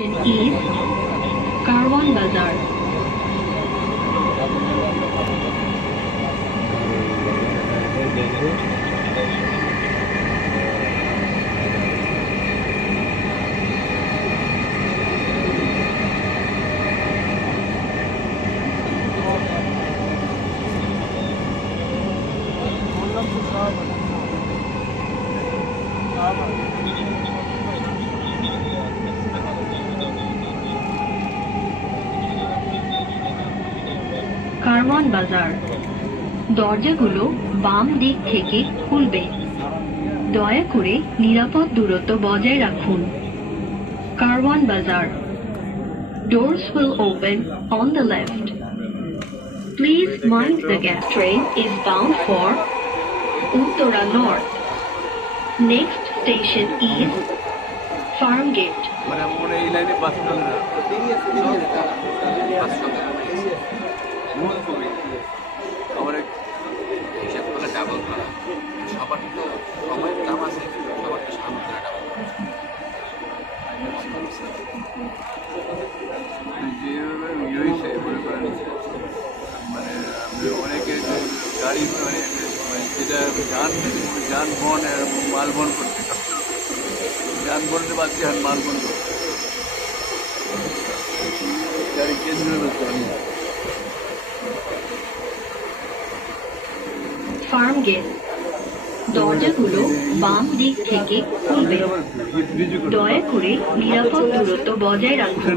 is Karwan Bazar. Karwan বাজার। দরজাগুলো বাম দিক থেকে খুলবে। দয়া করে নিরাপদ দূরত্ব বজায় রাখুন। কারওয়ান বাজার। Doors will open on the left. Please mind the gap. Train is bound for Uttara North. Next station is Farmgate. অনেকে গাড়ি যেটা যানবাহন মালবহন করতে যানবাহনের বাদ দিয়ে মালবহন করতে গাড়ি কেন্দ্র ফার্মগেট। দরজাগুলো বাম দিক থেকে খুলবে। দয়া করে নিরাপদ দূরত্ব বজায় রাখুন।